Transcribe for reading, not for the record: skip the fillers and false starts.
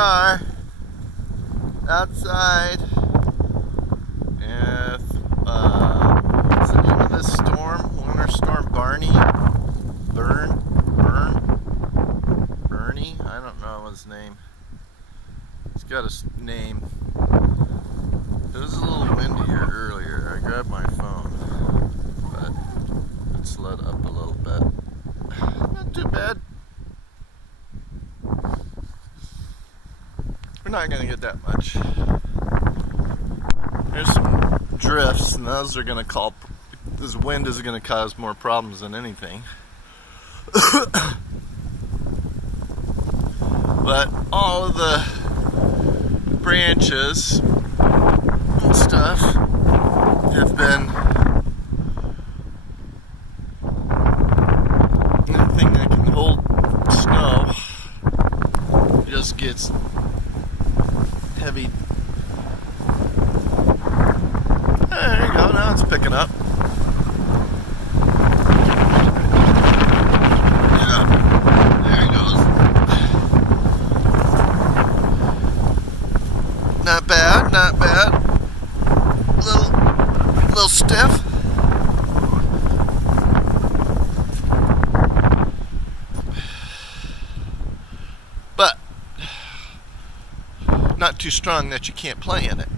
are outside with what's the name of this storm? Winter Storm Bernie? I don't know his name. He's got a name. It was a little windier earlier. I grabbed my phone, but it slid up a little bit. Not too bad. We're not going to get that much. There's some drifts, and those are going to call. This wind is going to cause more problems than anything. But all of the branches and stuff have been, anything that can hold snow just gets heavy. There you go, now it's picking up. Not bad, not bad. Little stiff. But not too strong that you can't play in it.